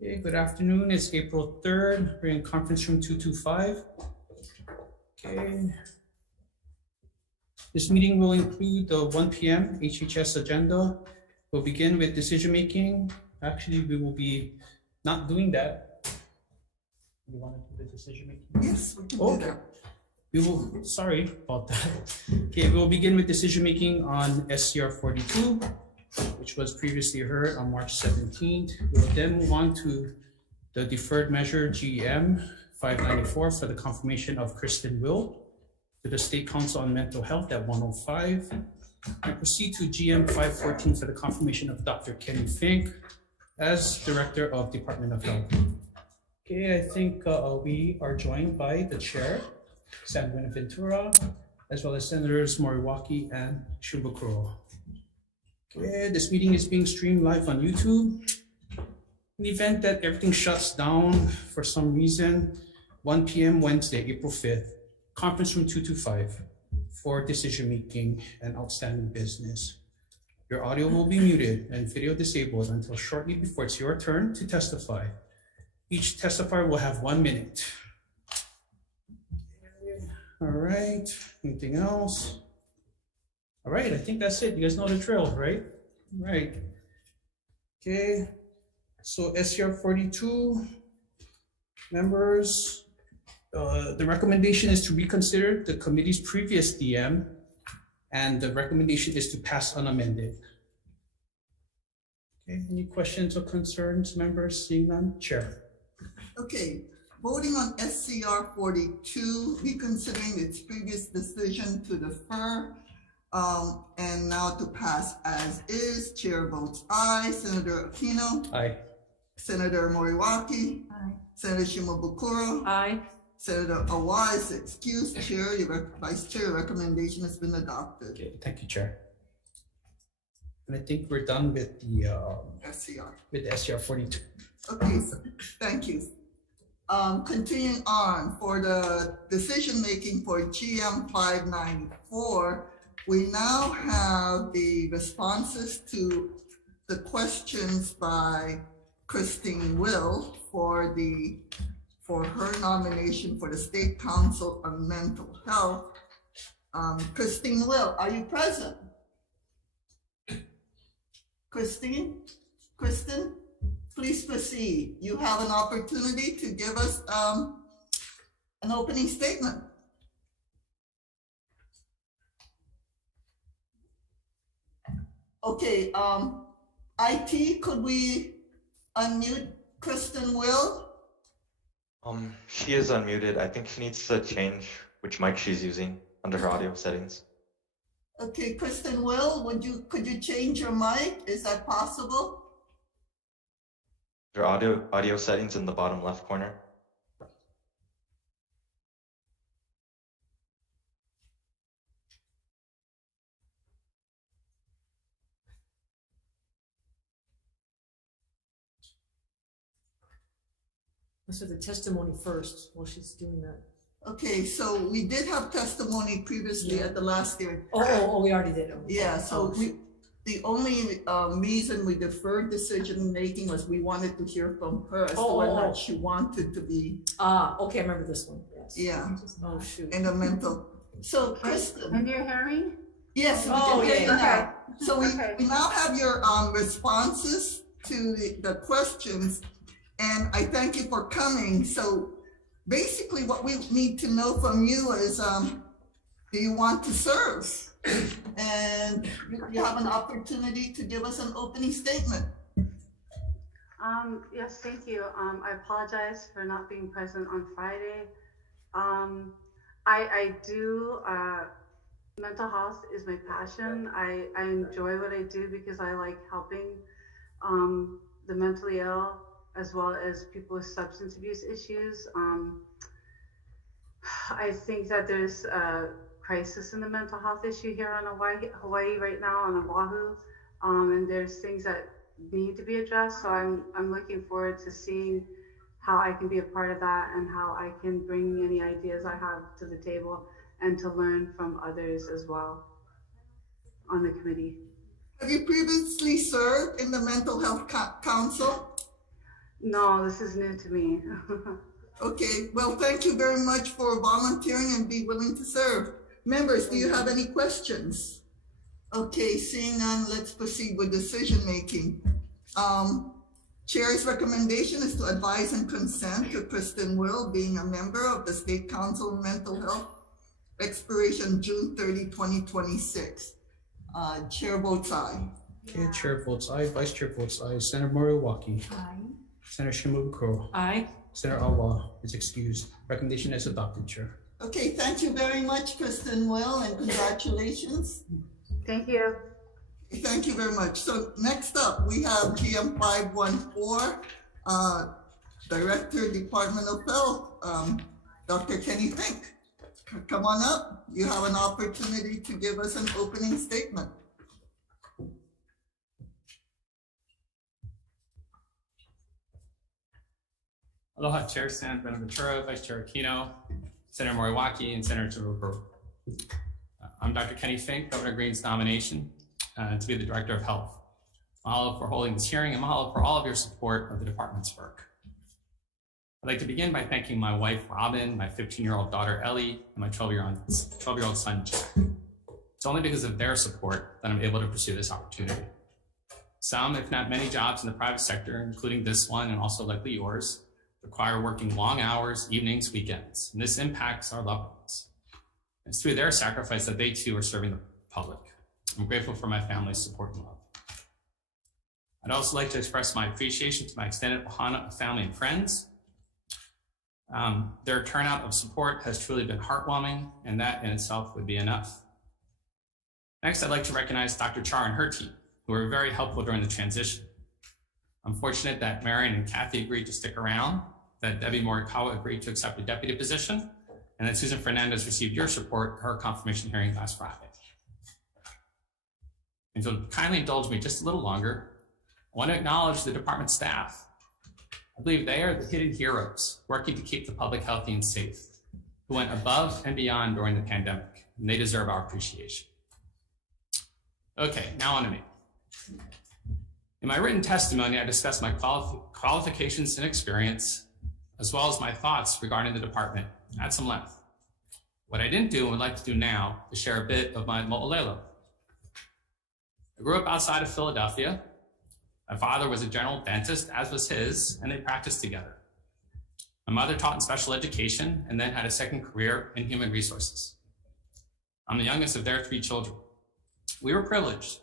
Okay, good afternoon. It's April 3rd. We're in conference room 225. Okay. This meeting will include the 1 p.m. HHS agenda. We'll begin with decision making. Actually, we will be not doing that. You want to do the decision making? Yes, we can do that. We will, sorry about that. Okay, we'll begin with decision making on SCR 42, which was previously heard on March 17th. We'll then move on to the deferred measure GM 594 for the confirmation of Kristen Will to the State Council on Mental Health at 105, and proceed to GM 514 for the confirmation of Dr. Kenny Fink as Director of Department of Health. Okay, I think we are joined by the Chair, Senator Ventura, as well as Senators Moriwaki and Shubakuro. Okay, this meeting is being streamed live on YouTube. In the event that everything shuts down for some reason, 1 p.m. Wednesday, April 5th, conference room 225 for decision making and outstanding business. Your audio will be muted and video disabled until shortly before it's your turn to testify. Each testifier will have 1 minute. All right, anything else? All right, I think that's it. You guys know the drill, right? Right. Okay, so SCR 42 members, the recommendation is to reconsider the committee's previous DM, and the recommendation is to pass unamended. Okay, any questions or concerns, members? Seeing none, Chair. Okay, voting on SCR 42, reconsidering its previous decision to defer, and now to pass as is. Chair votes aye. Senator Aquino? Aye. Senator Moriwaki? Aye. Senator Shimabukuro? Aye. Senator Awa is excused. Chair, Vice Chair, your recommendation has been adopted. Okay, thank you, Chair. And I think we're done with the SCR. with the SCR 42. Okay, so thank you. Continuing on for the decision making for GM 594, we now have the responses to the questions by Christine Will for her nomination for the State Council on Mental Health. Christine Will, are you present? Kristen, please proceed. You have an opportunity to give us an opening statement. Okay, IT, could we unmute Kristen Will? She is unmuted. I think she needs to change which mic she's using under her audio settings. Okay, Kristen Will, could you change your mic? Is that possible? Her audio settings in the bottom left corner. Let's do the testimony first while she's doing that. Okay, so we did have testimony previously at the last hearing. Oh, we already did. Yeah, so the only reason we deferred decision making was we wanted to hear from her as to whether or not she wanted to be. Okay, I remember this one. Yes. Yeah. Oh shoot. In the mental. So Kristen. And you're hearing? Yes. We Oh, can hear yeah. you now. Okay. So we now have your responses to the questions, and I thank you for coming. So basically what we need to know from you is, do you want to serve? And you have an opportunity to give us an opening statement. Yes, thank you. I apologize for not being present on Friday. I do, mental health is my passion. I enjoy what I do because I like helping the mentally ill as well as people with substance abuse issues. I think that there's a crisis in the mental health issue here on Hawaii right now on Oahu, and there's things that need to be addressed. So I'm looking forward to seeing how I can be a part of that and how I can bring any ideas I have to the table and to learn from others as well on the committee. Have you previously served in the Mental Health Council? No, this is new to me. Okay, well, thank you very much for volunteering and be willing to serve. Members, do you have any questions? Okay, seeing none, let's proceed with decision making. Chair's recommendation is to advise and consent to Kristen Will being a member of the State Council on Mental Health, expiration June 30, 2026. Chair votes aye. Okay, Chair votes aye, Vice Chair votes aye, Senator Moriwaki, Aye. Senator Shimabukuro, Aye. Senator Awa is excused. Recommendation is adopted, Chair. Okay, thank you very much, Kristen Will, and congratulations. Thank you. Thank you very much. So next up, we have GM 514, Director, Department of Health, Dr. Kenny Fink. Come on up. You have an opportunity to give us an opening statement. Aloha, Chair San Benaventura, Vice Chair Aquino, Senator Moriwaki, and Senator Shimabukuro. I'm Dr. Kenny Fink, Governor Green's nomination to be the Director of Health. Mahalo for holding this hearing and mahalo for all of your support of the department's work. I'd like to begin by thanking my wife, Robin, my 15-year-old daughter, Ellie, and my 12-year-old son, Jack. It's only because of their support that I'm able to pursue this opportunity. Some, if not many, jobs in the private sector, including this one and also likely yours, require working long hours, evenings, weekends, and this impacts our loved ones. It's through their sacrifice that they too are serving the public. I'm grateful for my family's support and love. I'd also like to express my appreciation to my extended Ohana family and friends. Their turnout of support has truly been heartwarming, and that in itself would be enough. Next, I'd like to recognize Dr. Char and her team, who were very helpful during the transition. I'm fortunate that Marion and Kathy agreed to stick around, that Debbie Morikawa agreed to accept a deputy position, and that Susan Fernandez received your support at her confirmation hearing last Friday. And if you'll kindly indulge me just a little longer, I want to acknowledge the department staff. I believe they are the hidden heroes working to keep the public healthy and safe, who went above and beyond during the pandemic, and they deserve our appreciation. Okay, now on to me. In my written testimony, I discussed my qualifications and experience, as well as my thoughts regarding the department at some length. What I didn't do and would like to do now is share a bit of my mo'olelo. I grew up outside of Philadelphia. My father was a general dentist, as was his, and they practiced together. My mother taught in special education and then had a second career in human resources. I'm the youngest of their 3 children. We were privileged,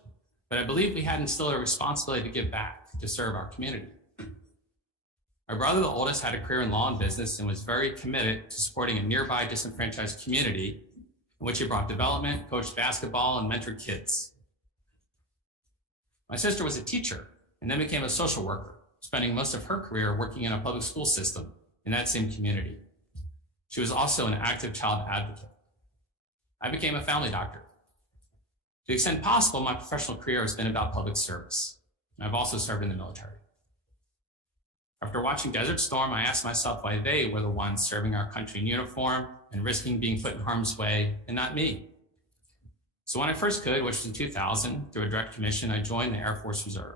but I believe we had instilled a responsibility to give back, to serve our community. My brother, the oldest, had a career in law and business and was very committed to supporting a nearby disenfranchised community in which he brought development, coached basketball, and mentored kids. My sister was a teacher and then became a social worker, spending most of her career working in a public school system in that same community. She was also an active child advocate. I became a family doctor. To the extent possible, my professional career has been about public service, and I've also served in the military. After watching Desert Storm, I asked myself why they were the ones serving our country in uniform and risking being put in harm's way, and not me. So when I first could, which was in 2000, through a direct commission, I joined the Air Force Reserve.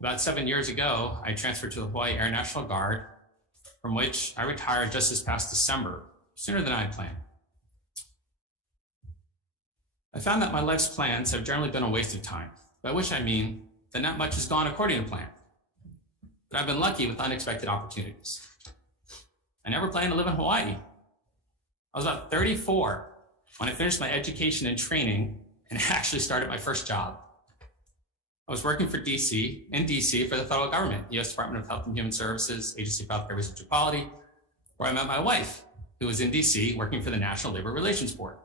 About 7 years ago, I transferred to the Hawaii Air National Guard, from which I retired just this past December, sooner than I had planned. I found that my life's plans have generally been a waste of time, by which I mean that not much has gone according to plan. But I've been lucky with unexpected opportunities. I never planned to live in Hawaii. I was about 34 when I finished my education and training and actually started my first job. I was working in DC for the federal government, U.S. Department of Health and Human Services, Agency for Healthcare Research and Quality, where I met my wife, who was in DC working for the National Labor Relations Board.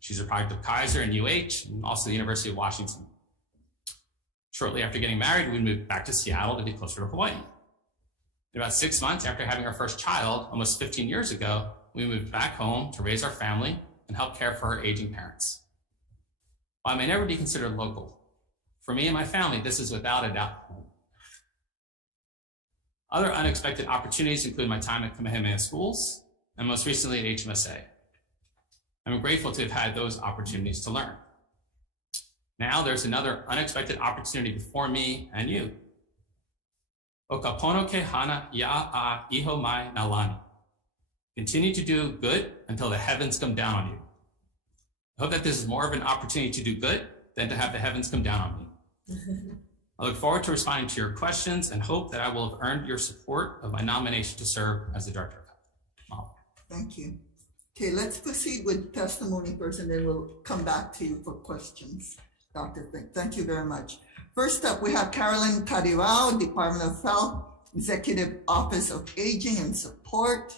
She's a product of Kaiser and UH, and also the University of Washington. Shortly after getting married, we moved back to Seattle to be closer to Hawaii. In about 6 months after having our first child, almost 15 years ago, we moved back home to raise our family and help care for our aging parents. While I may never be considered local, for me and my family, this is without a doubt home. Other unexpected opportunities include my time at Kamehameha Schools, and most recently at HMSA. I'm grateful to have had those opportunities to learn. Now there's another unexpected opportunity before me and you. O ka pono ke hana ia a iho mai na lani. Continue to do good until the heavens come down on you. I hope that this is more of an opportunity to do good than to have the heavens come down on me. I look forward to responding to your questions and hope that I will have earned your support of my nomination to serve as the director. Thank you. Okay, let's proceed with testimony first, and then we'll come back to you for questions. Dr. Fink, thank you very much. First up, we have Carolyn Kadirao, Department of Health, Executive Office of Aging and Support.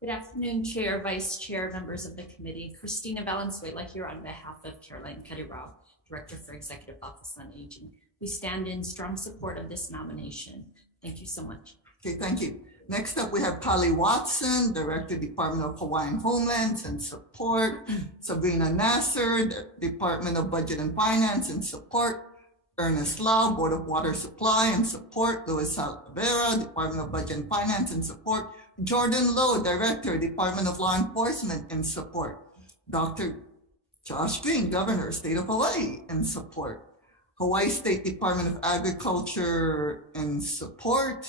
Good afternoon, Chair, Vice Chair, members of the committee. Christina Valenzuela here on behalf of Caroline Kadirao, Director for Executive Office on Aging. We stand in strong support of this nomination. Thank you so much. Okay, thank you. Next up, we have Polly Watson, Director, Department of Hawaiian Homelands and Support. Sabrina Nasser, Department of Budget and Finance and Support. Ernest Lau, Board of Water Supply and Support. Luis Salvera, Department of Budget and Finance and Support. Jordan Lowe, Director, Department of Law Enforcement and Support. Dr. Josh Green, Governor, State of Hawaii and Support. Hawaii State Department of Agriculture and Support.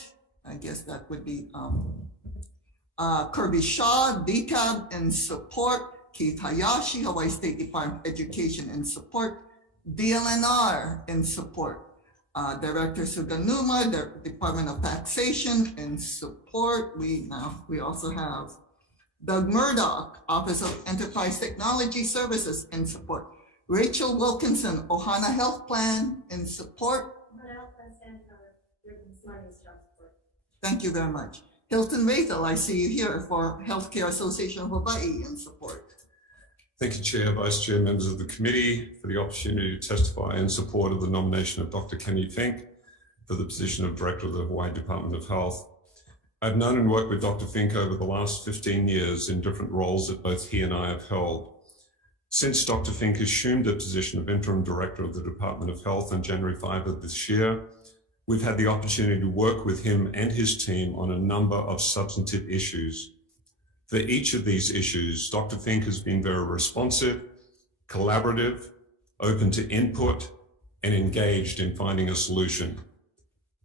I guess that would be Kirby Shaw, DCAB and Support. Keith Hayashi, Hawaii State Department of Education and Support. DLNR and Support. Director Suganuma, the Department of Taxation and Support. We also have Doug Murdoch, Office of Enterprise Technology Services and Support. Rachel Wilkinson, Ohana Health Plan and Support. Thank you very much. Hilton Rathel, I see you here for Healthcare Association of Hawaii and Support. Thank you, Chair, Vice Chair, members of the committee, for the opportunity to testify in support of the nomination of Dr. Kenny Fink for the position of Director of the Hawaii Department of Health. I've known and worked with Dr. Fink over the last 15 years in different roles that both he and I have held. Since Dr. Fink assumed the position of Interim Director of the Department of Health on January 5 of this year, we've had the opportunity to work with him and his team on a number of substantive issues. For each of these issues, Dr. Fink has been very responsive, collaborative, open to input, and engaged in finding a solution.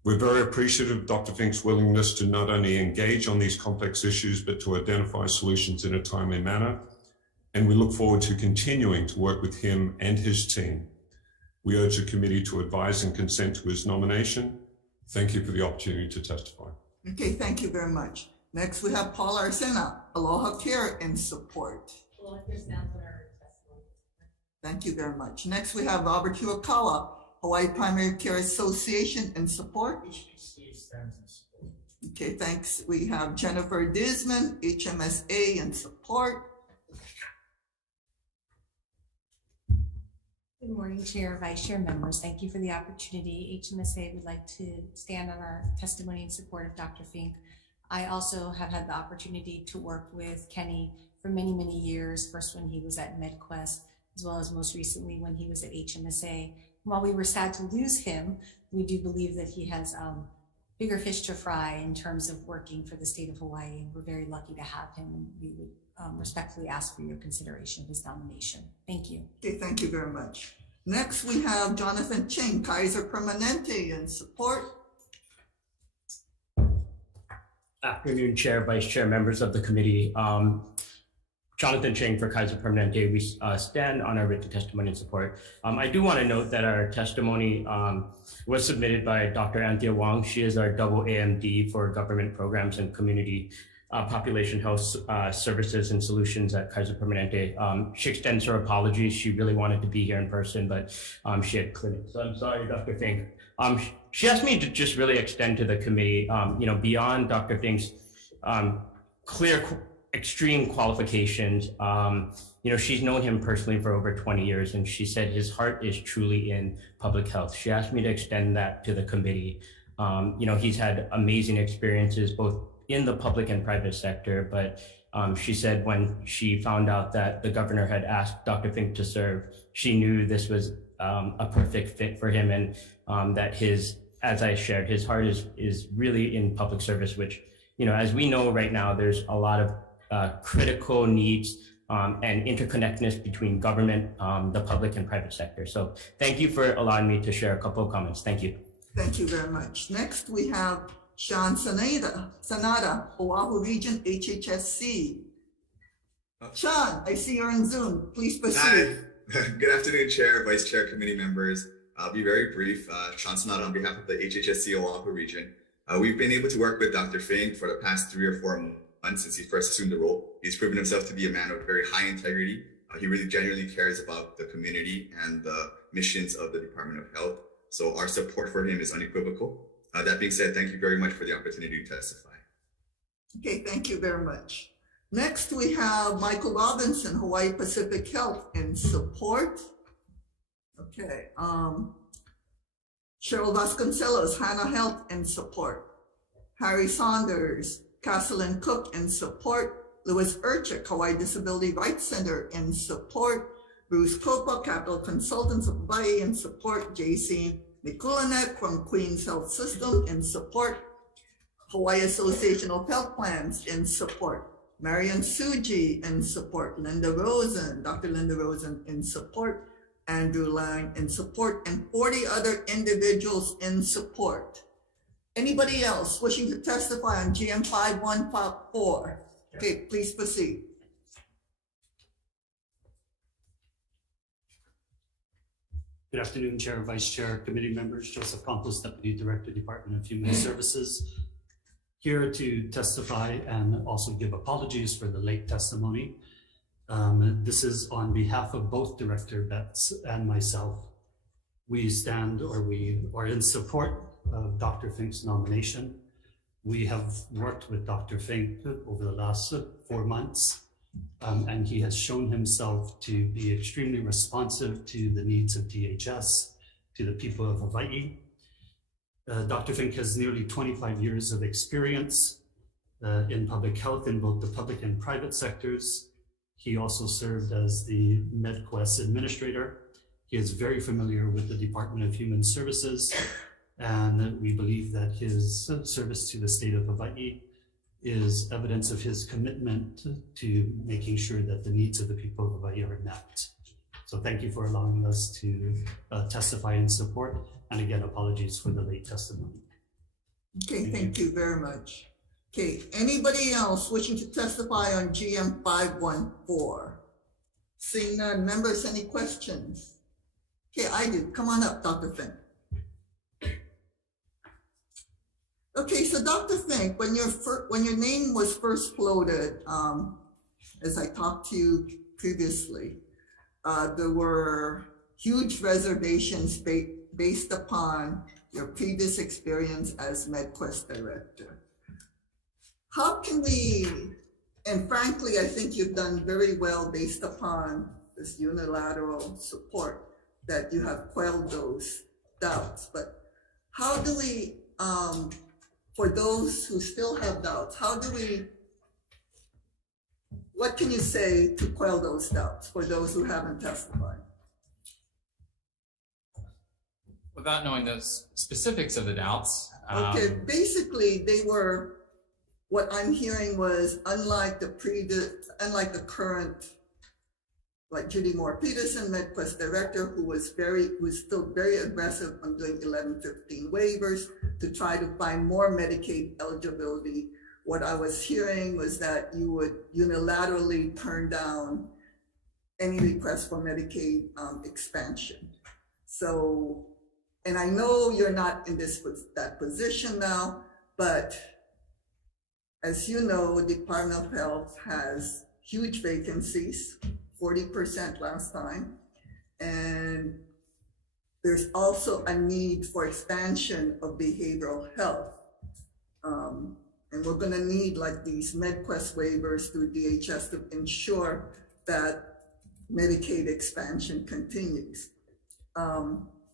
We're very appreciative of Dr. Fink's willingness to not only engage on these complex issues, but to identify solutions in a timely manner. And we look forward to continuing to work with him and his team. We urge the committee to advise and consent to his nomination. Thank you for the opportunity to testify. Okay, thank you very much. Next, we have Paul Arsena, Aloha Care and Support. Aloha Care stands on our testimony. Thank you very much. Next, we have Robert Hirokawa, Hawaii Primary Care Association and Support. Okay, thanks. We have Jennifer Disman, HMSA and Support. Good morning, Chair, Vice Chair, members. Thank you for the opportunity. HMSA would like to stand on our testimony in support of Dr. Fink. I also have had the opportunity to work with Kenny for many, many years, first when he was at MedQuest, as well as most recently when he was at HMSA. While we were sad to lose him, we do believe that he has bigger fish to fry in terms of working for the state of Hawaii, and we're very lucky to have him, and we would respectfully ask for your consideration of his nomination. Thank you. Okay, thank you very much. Next, we have Jonathan Ching, Kaiser Permanente and Support. Afternoon, Chair, Vice Chair, members of the committee. Jonathan Ching for Kaiser Permanente. We stand on our written testimony and support. I do want to note that our testimony was submitted by Dr. Anthea Wong. She is our double AMD for government programs and community population health services and solutions at Kaiser Permanente. She extends her apologies. She really wanted to be here in person, but she had clinic. So I'm sorry, Dr. Fink. She asked me to just really extend to the committee, beyond Dr. Fink's clear, extreme qualifications. She's known him personally for over 20 years, and she said his heart is truly in public health. She asked me to extend that to the committee. He's had amazing experiences both in the public and private sector, but she said when she found out that the governor had asked Dr. Fink to serve, she knew this was a perfect fit for him, and that as I shared, his heart is really in public service, which, as we know right now, there's a lot of critical needs and interconnectedness between government, the public and private sector. So thank you for allowing me to share a couple of comments. Thank you. Thank you very much. Next, we have Sean Sanada, Oahu Region HHSC. Sean, I see you're in Zoom. Please proceed. Hi. Good afternoon, Chair, Vice Chair, committee members. I'll be very brief. Sean Sanada on behalf of the HHSC Oahu Region. We've been able to work with Dr. Fink for the past 3 or 4 months since he first assumed the role. He's proven himself to be a man of very high integrity. He really genuinely cares about the community and the missions of the Department of Health. So our support for him is unequivocal. That being said, thank you very much for the opportunity to testify. Okay, thank you very much. Next, we have Michael Robinson, Hawaii Pacific Health in support. Okay, Cheryl Vasconcelos, Hana Health in support. Harry Saunders, Castle and Cook in support. Louis Urchik, Hawaii Disability Rights Center in support. Bruce Copa, Capital Consultants of Hawaii in support. JC Nikulanek from Queens Health System in support. Hawaii Association of Health Plans in support. Marian Suji in support. Linda Rosen, Dr. Linda Rosen in support. Andrew Lang in support, and 40 other individuals in support. Anybody else wishing to testify on GM 5154? Okay, please proceed. Good afternoon, Chair, Vice Chair, committee members. Joseph Campos, Deputy Director, Department of Human Services, here to testify and also give apologies for the late testimony. This is on behalf of both Director Betts and myself. We stand, or we are in support of Dr. Fink's nomination. We have worked with Dr. Fink over the last 4 months, and he has shown himself to be extremely responsive to the needs of DHS, to the people of Hawaii. Dr. Fink has nearly 25 years of experience in public health in both the public and private sectors. He also served as the MedQuest administrator. He is very familiar with the Department of Human Services, and we believe that his service to the state of Hawaii is evidence of his commitment to making sure that the needs of the people of Hawaii are met. So thank you for allowing us to testify in support, and again, apologies for the late testimony. Okay, thank you very much. Okay, anybody else wishing to testify on GM 514? Seeing none, members, any questions? Okay, I do. Come on up, Dr. Fink. Okay, so Dr. Fink, when your name was first floated, as I talked to you previously, there were huge reservations based upon your previous experience as MedQuest director. How can we, and frankly, I think you've done very well based upon this unilateral support that you have quelled those doubts, but how do we, for those who still have doubts, what can you say to quell those doubts for those who haven't testified? Without knowing the specifics of the doubts. Okay, basically they were, what I'm hearing was unlike the current, like Judy Moore Peterson, MedQuest director, who was still very aggressive on doing 1115 waivers to try to find more Medicaid eligibility. What I was hearing was that you would unilaterally turn down any request for Medicaid expansion. So, and I know you're not in that position now, but as you know, the Department of Health has huge vacancies, 40% last time. And there's also a need for expansion of behavioral health. And we're gonna need like these MedQuest waivers through DHS to ensure that Medicaid expansion continues.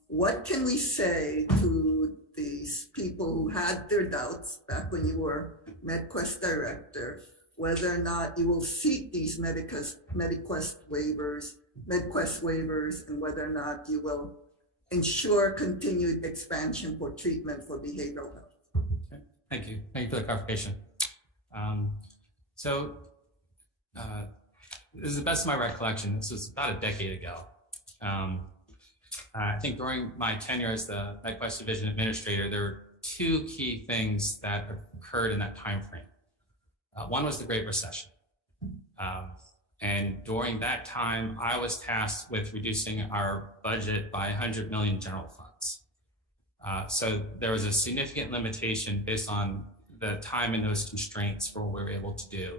What can we say to these people who had their doubts back when you were MedQuest director, whether or not you will seek these MedQuest waivers, and whether or not you will ensure continued expansion for treatment for behavioral health? Okay. Thank you. Thank you for the clarification. this is the best of my recollection. This was about a decade ago. I think during my tenure as the MedQuest Division Administrator, there were two key things that occurred in that time frame. One was the Great Recession. And during that time, I was tasked with reducing our budget by 100 million general funds. So there was a significant limitation based on the time and those constraints for what we were able to do.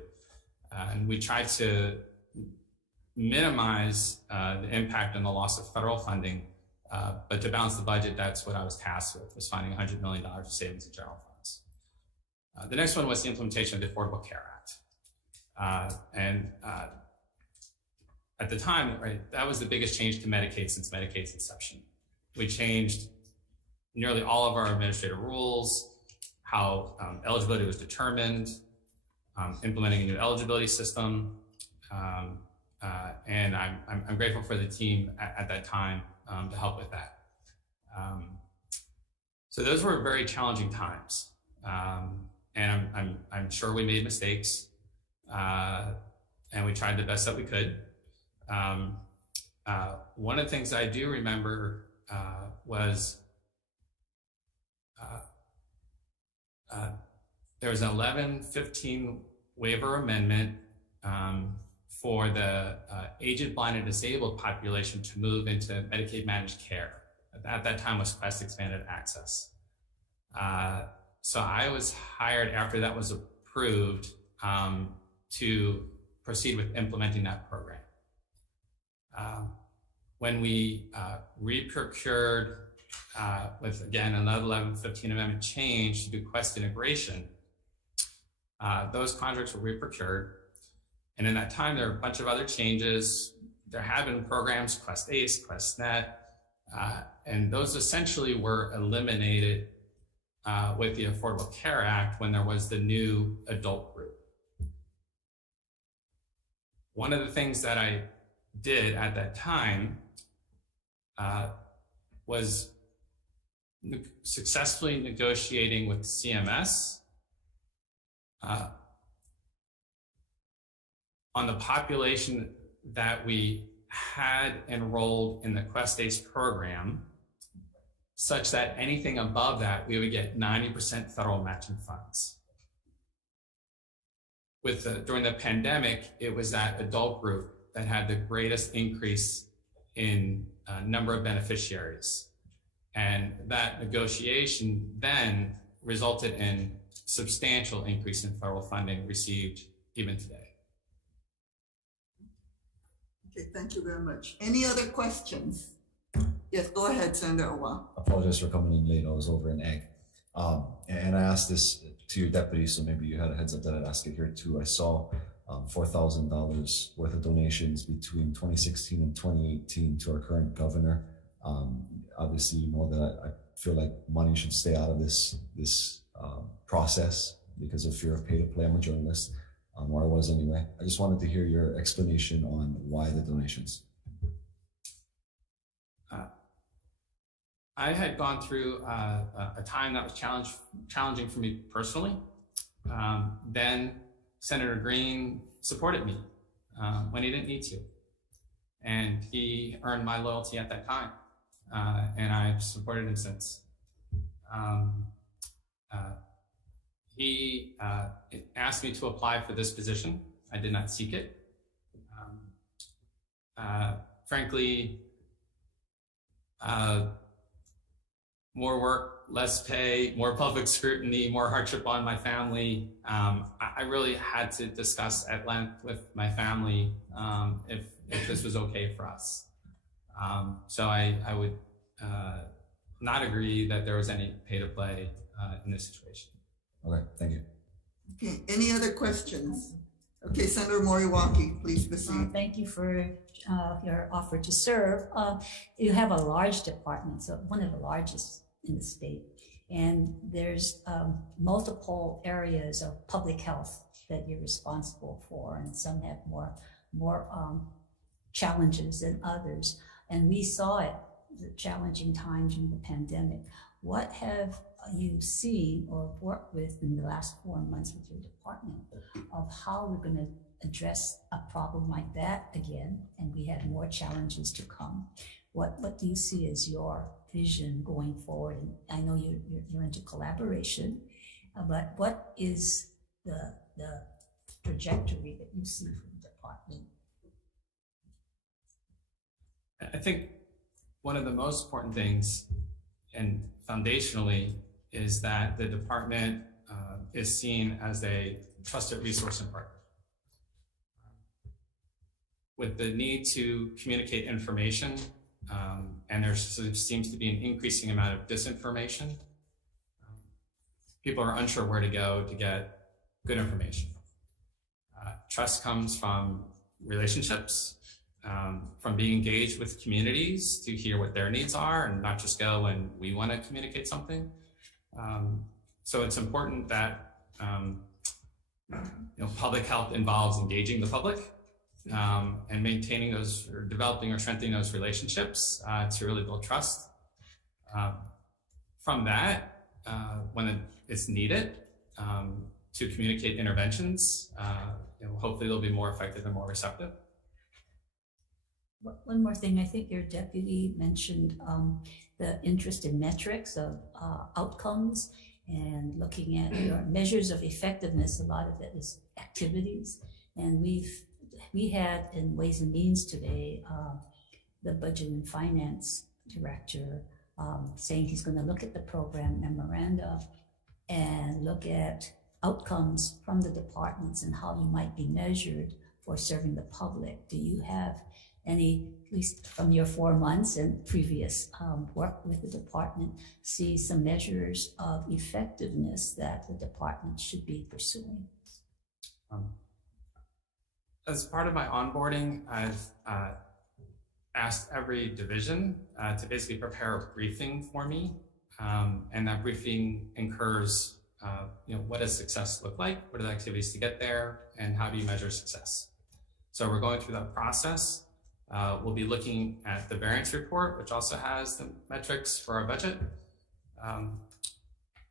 And we tried to minimize the impact on the loss of federal funding, but to balance the budget, that's what I was tasked with, was finding $100 million of savings in general funds. The next one was the implementation of the Affordable Care Act. At the time, right, that was the biggest change to Medicaid since Medicaid's inception. We changed nearly all of our administrative rules, how eligibility was determined, implementing a new eligibility system, and I'm grateful for the team at that time to help with that. So those were very challenging times, and I'm sure we made mistakes, and we tried the best that we could. One of the things I do remember was there was an 1115 waiver amendment for the aged, blind, and disabled population to move into Medicaid managed care. At that time was Quest Expanded Access. So I was hired after that was approved to proceed with implementing that program. When we reprocured with, again, another 1115 amendment change to do Quest integration, those contracts were reprocured. And in that time, there were a bunch of other changes. There have been programs, Quest ACE, Quest Net, and those essentially were eliminated with the Affordable Care Act when there was the new adult group. One of the things that I did at that time was successfully negotiating with CMS on the population that we had enrolled in the Quest ACE program, such that anything above that, we would get 90% federal matching funds. During the pandemic, it was that adult group that had the greatest increase in number of beneficiaries. And that negotiation then resulted in substantial increase in federal funding received even today. Okay, thank you very much. Any other questions? Yes, go ahead, Senator Owa. I apologize for coming in late. I was over in Egg. And I asked this to your deputy, so maybe you had a heads up that I'd ask it here too. I saw $4,000 worth of donations between 2016 and 2018 to our current governor. Obviously, you know that I feel like money should stay out of this process because of fear of pay to play. I'm a journalist, or I was anyway. I just wanted to hear your explanation on why the donations. I had gone through a time that was challenging for me personally. Then Senator Green supported me when he didn't need to. And he earned my loyalty at that time. And I've supported him since. He asked me to apply for this position. I did not seek it. Frankly, more work, less pay, more public scrutiny, more hardship on my family. I really had to discuss at length with my family if this was okay for us. So I would not agree that there was any pay to play in this situation. Okay, thank you. Okay, any other questions? Okay, Senator Moriwaki, please proceed. Thank you for your offer to serve. You have a large department, so one of the largest in the state, and there's multiple areas of public health that you're responsible for, and some have more challenges than others. And we saw it, the challenging times during the pandemic. What have you seen or worked with in the last 4 months with your department of how we're going to address a problem like that again, and we have more challenges to come, what do you see as your vision going forward? And I know you're into collaboration, but what is the trajectory that you see for the department? I think one of the most important things, and foundationally, is that the department is seen as a trusted resource and partner. With the need to communicate information, and there seems to be an increasing amount of disinformation, people are unsure where to go to get good information. Trust comes from relationships, from being engaged with communities to hear what their needs are and not just go when we want to communicate something. So it's important that public health involves engaging the public and maintaining those, or developing or strengthening those relationships to really build trust. From that, when it's needed to communicate interventions, hopefully they'll be more effective and more receptive. One more thing, I think your deputy mentioned the interest in metrics of outcomes and looking at your measures of effectiveness. A lot of it is activities, and we had in Ways and Means today the Budget and Finance Director saying he's going to look at the program memoranda and look at outcomes from the departments and how you might be measured for serving the public. Do you have any, at least from your 4 months and previous work with the department, see some measures of effectiveness that the department should be pursuing? As part of my onboarding, I've asked every division to basically prepare a briefing for me, and that briefing incurs what does success look like? What are the activities to get there? And how do you measure success? So we're going through that process. We'll be looking at the variance report, which also has the metrics for our budget,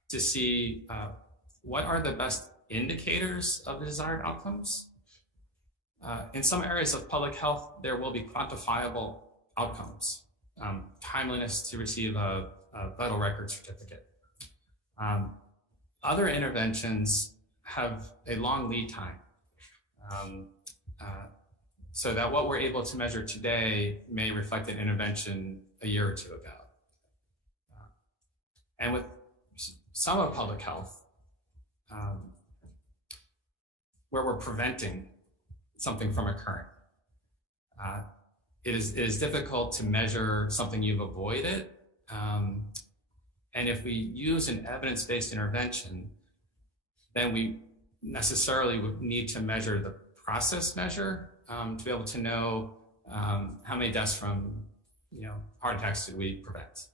to see what are the best indicators of the desired outcomes. In some areas of public health, there will be quantifiable outcomes. Timeliness to receive a vital record certificate. Other interventions have a long lead time, so that what we're able to measure today may reflect an intervention a year or two ago. And with some of public health, where we're preventing something from occurring, it is difficult to measure something you've avoided. And if we use an evidence-based intervention, then we necessarily would need to measure the process measure to be able to know how many deaths from heart attacks did we prevent.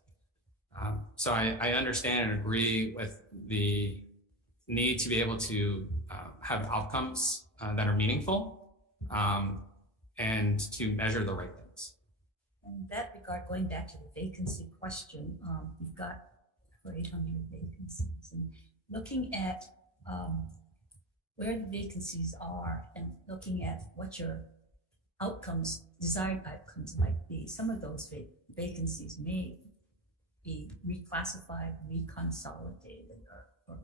So I understand and agree with the need to be able to have outcomes that are meaningful and to measure the right things. In that regard, going back to the vacancy question, you've got over 800 vacancies, and looking at where the vacancies are and looking at what your outcomes, desired outcomes might be. Some of those vacancies may be reclassified, reconsolidated, or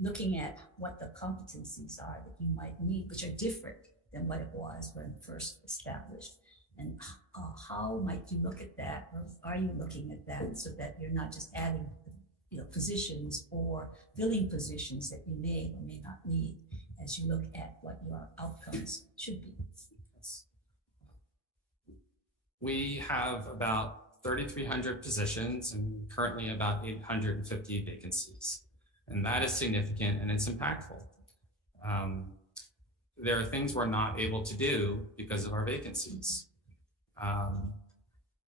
looking at what the competencies are that you might need, which are different than what it was when first established. And how might you look at that, or are you looking at that, so that you're not just adding positions or filling positions that you may or may not need as you look at what your outcomes should be? We have about 3,300 positions and currently about 850 vacancies. And that is significant and it's impactful. There are things we're not able to do because of our vacancies.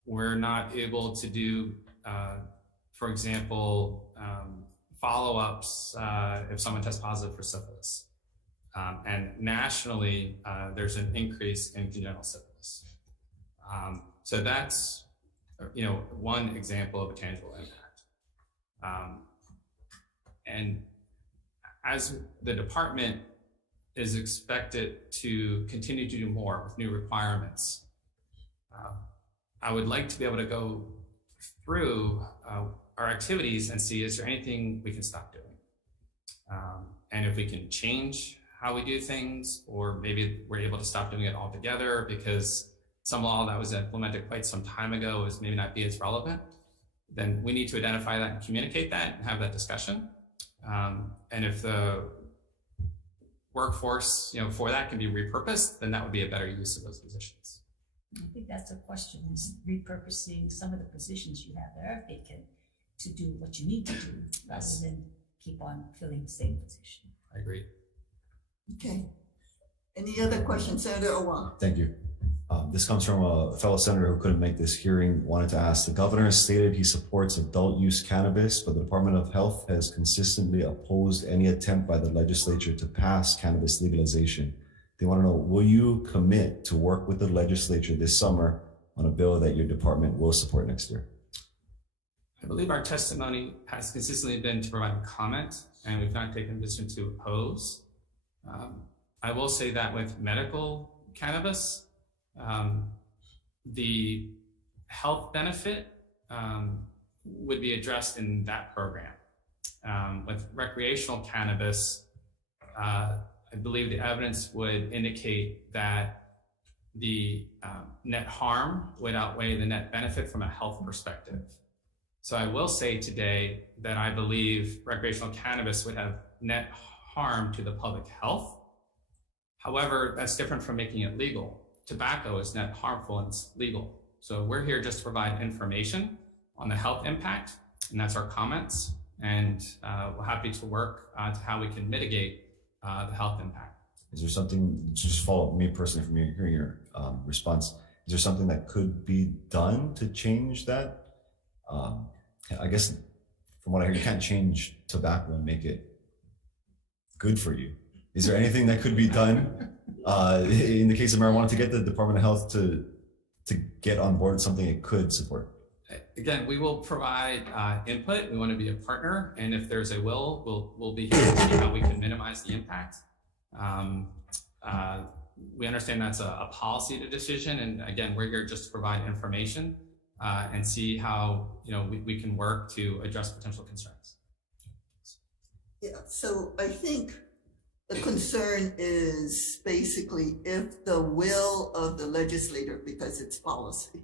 We're not able to do, for example, follow-ups if someone tests positive for syphilis. And nationally, there's an increase in congenital syphilis. So that's one example of a tangible impact. And as the department is expected to continue to do more with new requirements. I would like to be able to go through our activities and see, is there anything we can stop doing? And if we can change how we do things, or maybe we're able to stop doing it altogether because some law that was implemented quite some time ago is maybe not be as relevant, then we need to identify that and communicate that and have that discussion. And if the workforce, for that can be repurposed, then that would be a better use of those positions. I think that's the question, is repurposing some of the positions you have there vacant to do what you need to do, rather than keep on filling the same position. I agree. Okay. Any other questions, Senator Owa? Thank you. This comes from a fellow senator who couldn't make this hearing, wanted to ask, the governor has stated he supports adult use cannabis, but the Department of Health has consistently opposed any attempt by the legislature to pass cannabis legalization. They want to know, will you commit to work with the legislature this summer on a bill that your department will support next year? I believe our testimony has consistently been to provide comment, and we've not taken a position to oppose. I will say that with medical cannabis, the health benefit would be addressed in that program. With recreational cannabis, I believe the evidence would indicate that the net harm would outweigh the net benefit from a health perspective. So I will say today that I believe recreational cannabis would have net harm to the public health. However, that's different from making it legal. Tobacco is net harmful and it's legal. So we're here just to provide information on the health impact, and that's our comments. And we're happy to work to how we can mitigate the health impact. Is there something, just follow me personally from hearing your response, is there something that could be done to change that? I guess from what I hear, you can't change tobacco and make it good for you. Is there anything that could be done in the case of marijuana to get the Department of Health to get on board something it could support? Again, we will provide input. We want to be a partner, and if there's a will, we'll be here to see how we can minimize the impact. We understand that's a policy decision, and again, we're here just to provide information and see how we can work to address potential concerns. Yeah, so I think the concern is basically if the will of the legislator, because it's policy,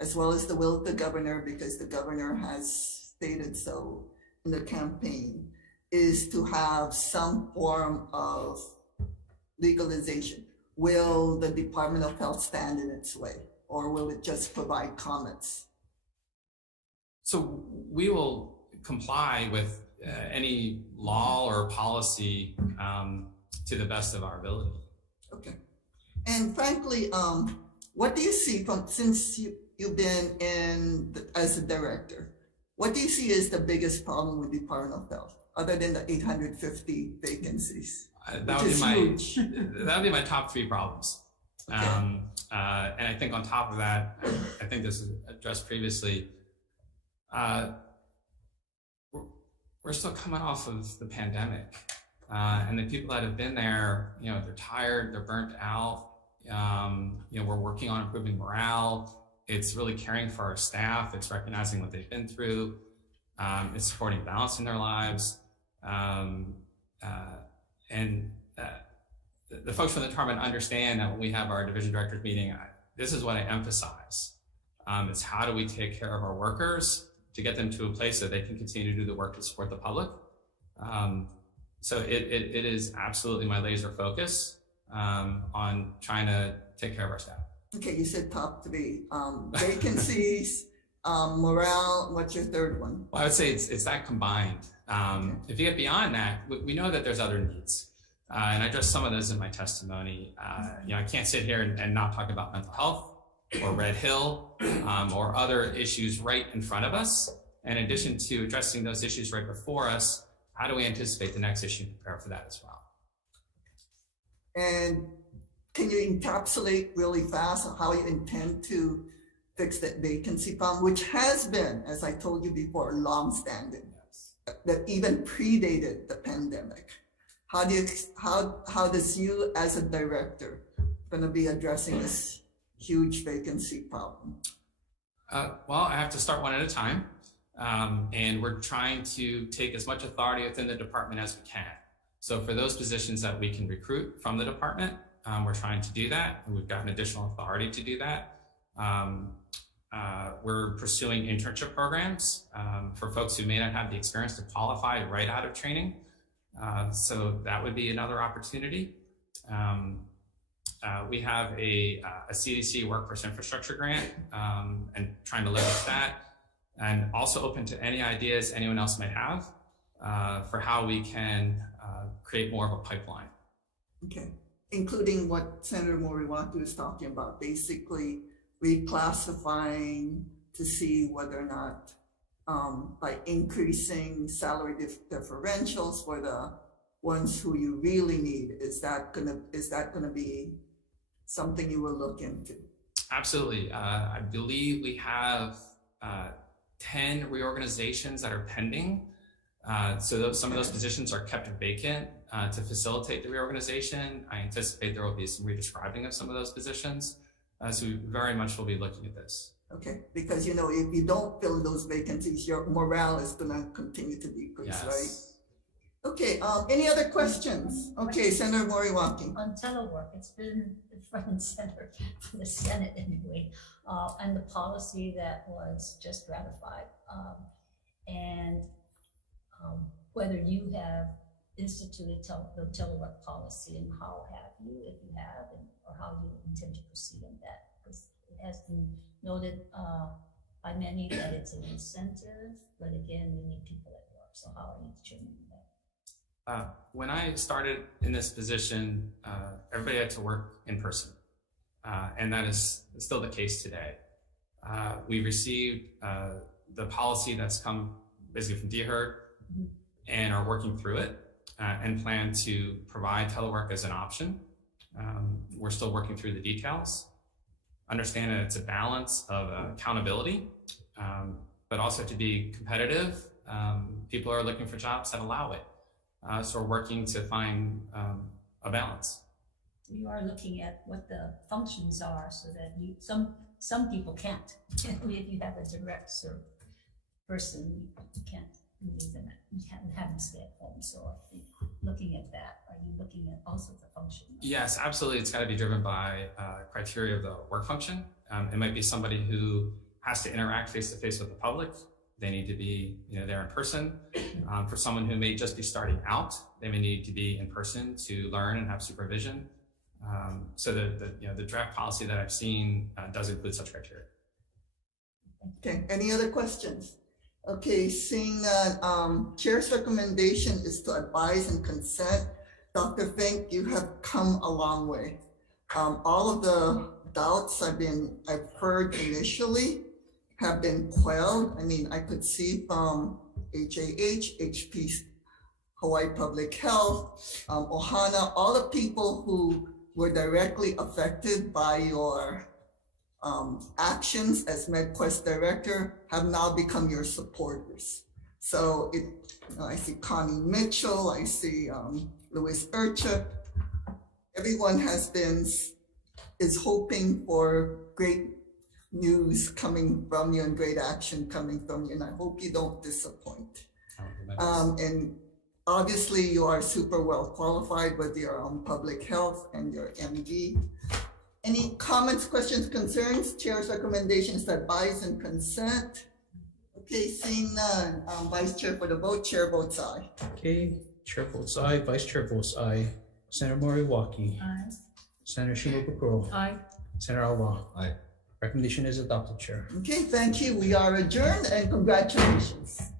as well as the will of the governor, because the governor has stated so in the campaign, is to have some form of legalization. Will the Department of Health stand in its way, or will it just provide comments? So we will comply with any law or policy to the best of our ability. Okay. And frankly, what do you see since you've been as a director, what do you see as the biggest problem with the Department of Health, other than the 850 vacancies? That would be my top 3 problems. Okay. And I think on top of that, I think this was addressed previously, we're still coming off of the pandemic. And the people that have been there, they're tired, they're burnt out. We're working on improving morale. It's really caring for our staff. It's recognizing what they've been through. It's supporting balance in their lives. The folks from the department understand that when we have our division directors meeting, this is what I emphasize. It's how do we take care of our workers to get them to a place that they can continue to do the work to support the public. So it is absolutely my laser focus on trying to take care of our staff. Okay, you said top 3. Vacancies, morale, what's your third one? Well, I would say it's that combined. If you get beyond that, we know that there's other needs. And I addressed some of those in my testimony. I can't sit here and not talk about mental health or Red Hill or other issues right in front of us. In addition to addressing those issues right before us, how do we anticipate the next issue and prepare for that as well? And can you encapsulate really fast how you intend to fix that vacancy problem, which has been, as I told you before, long-standing, that even predated the pandemic? how does you as a director gonna be addressing this huge vacancy problem? Well, I have to start one at a time. And we're trying to take as much authority within the department as we can. So for those positions that we can recruit from the department, we're trying to do that. And we've gotten additional authority to do that. We're pursuing internship programs for folks who may not have the experience to qualify right out of training. So that would be another opportunity. We have a CDC workforce infrastructure grant and trying to leverage that, and also open to any ideas anyone else might have for how we can create more of a pipeline. Okay, including what Senator Moriwaki was talking about, basically reclassifying to see whether or not by increasing salary differentials for the ones who you really need, is that gonna be something you will look into? Absolutely. I believe we have 10 reorganizations that are pending. So some of those positions are kept vacant to facilitate the reorganization. I anticipate there will be some redescribing of some of those positions. So we very much will be looking at this. Okay, because if you don't fill those vacancies, your morale is gonna continue to decrease, Yes. right? Okay, any other questions? Okay, Senator Moriwaki. On telework, it's been front and center for the Senate anyway, and the policy that was just ratified. And whether you have instituted the telework policy, and how have you, if you have, or how you intend to proceed on that, because it has been noted by many that it's an incentive, but again, we need people at work. So how are you determining that? When I started in this position, everybody had to work in person, and that is still the case today. We received the policy that's come basically from DEFER and are working through it and plan to provide telework as an option. We're still working through the details. Understand that it's a balance of accountability, but also to be competitive. People are looking for jobs that allow it. So we're working to find a balance. You are looking at what the functions are, so that some people can't. If you have a direct serve person, you can't leave them. You can't have them stay at home. So looking at that, are you looking at also the function? Yes, absolutely. It's got to be driven by criteria of the work function. It might be somebody who has to interact face-to-face with the public. They need to be there in person. For someone who may just be starting out, they may need to be in person to learn and have supervision. So the draft policy that I've seen does include such criteria. Okay, any other questions? Okay, seeing that Chair's recommendation is to advise and consent. Dr. Fink, you have come a long way. All of the doubts I've heard initially have been quelled. I mean, I could see from HAH, HP, Hawaii Public Health, Ohana, all the people who were directly affected by your actions as MedQuest director have now become your supporters. So I see Connie Mitchell, I see Louis Urcha. Everyone is hoping for great news coming from you and great action coming from you, and I hope you don't disappoint. And obviously you are super well qualified with your public health and your MD. Any comments, questions, concerns? Chair's recommendation is to advise and consent. Okay, seeing none. Vice Chair for the vote, Chair votes aye. Okay, Chair votes aye, Vice Chair votes aye. Senator Moriwaki. Aye. Senator Shimabukuro. Aye. Senator Alva. Aye. Recommendation is adopted, Chair. Okay, thank you. We are adjourned and congratulations.